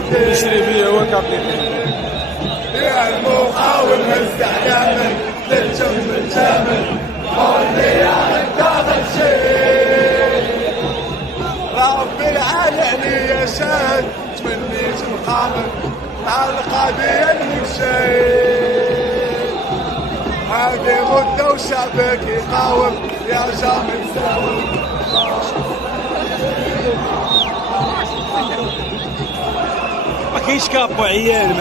3000 تشريفيه وكابتن يا المقاوم هز علامه للجنب الجامل قولي انت هذا الشيء رب العالمين يشهد تمنيت مقامك مع القضيه المكشي هذه مده وشعبك يقاوم يا جامل ساوي ما كاينش كابو عيان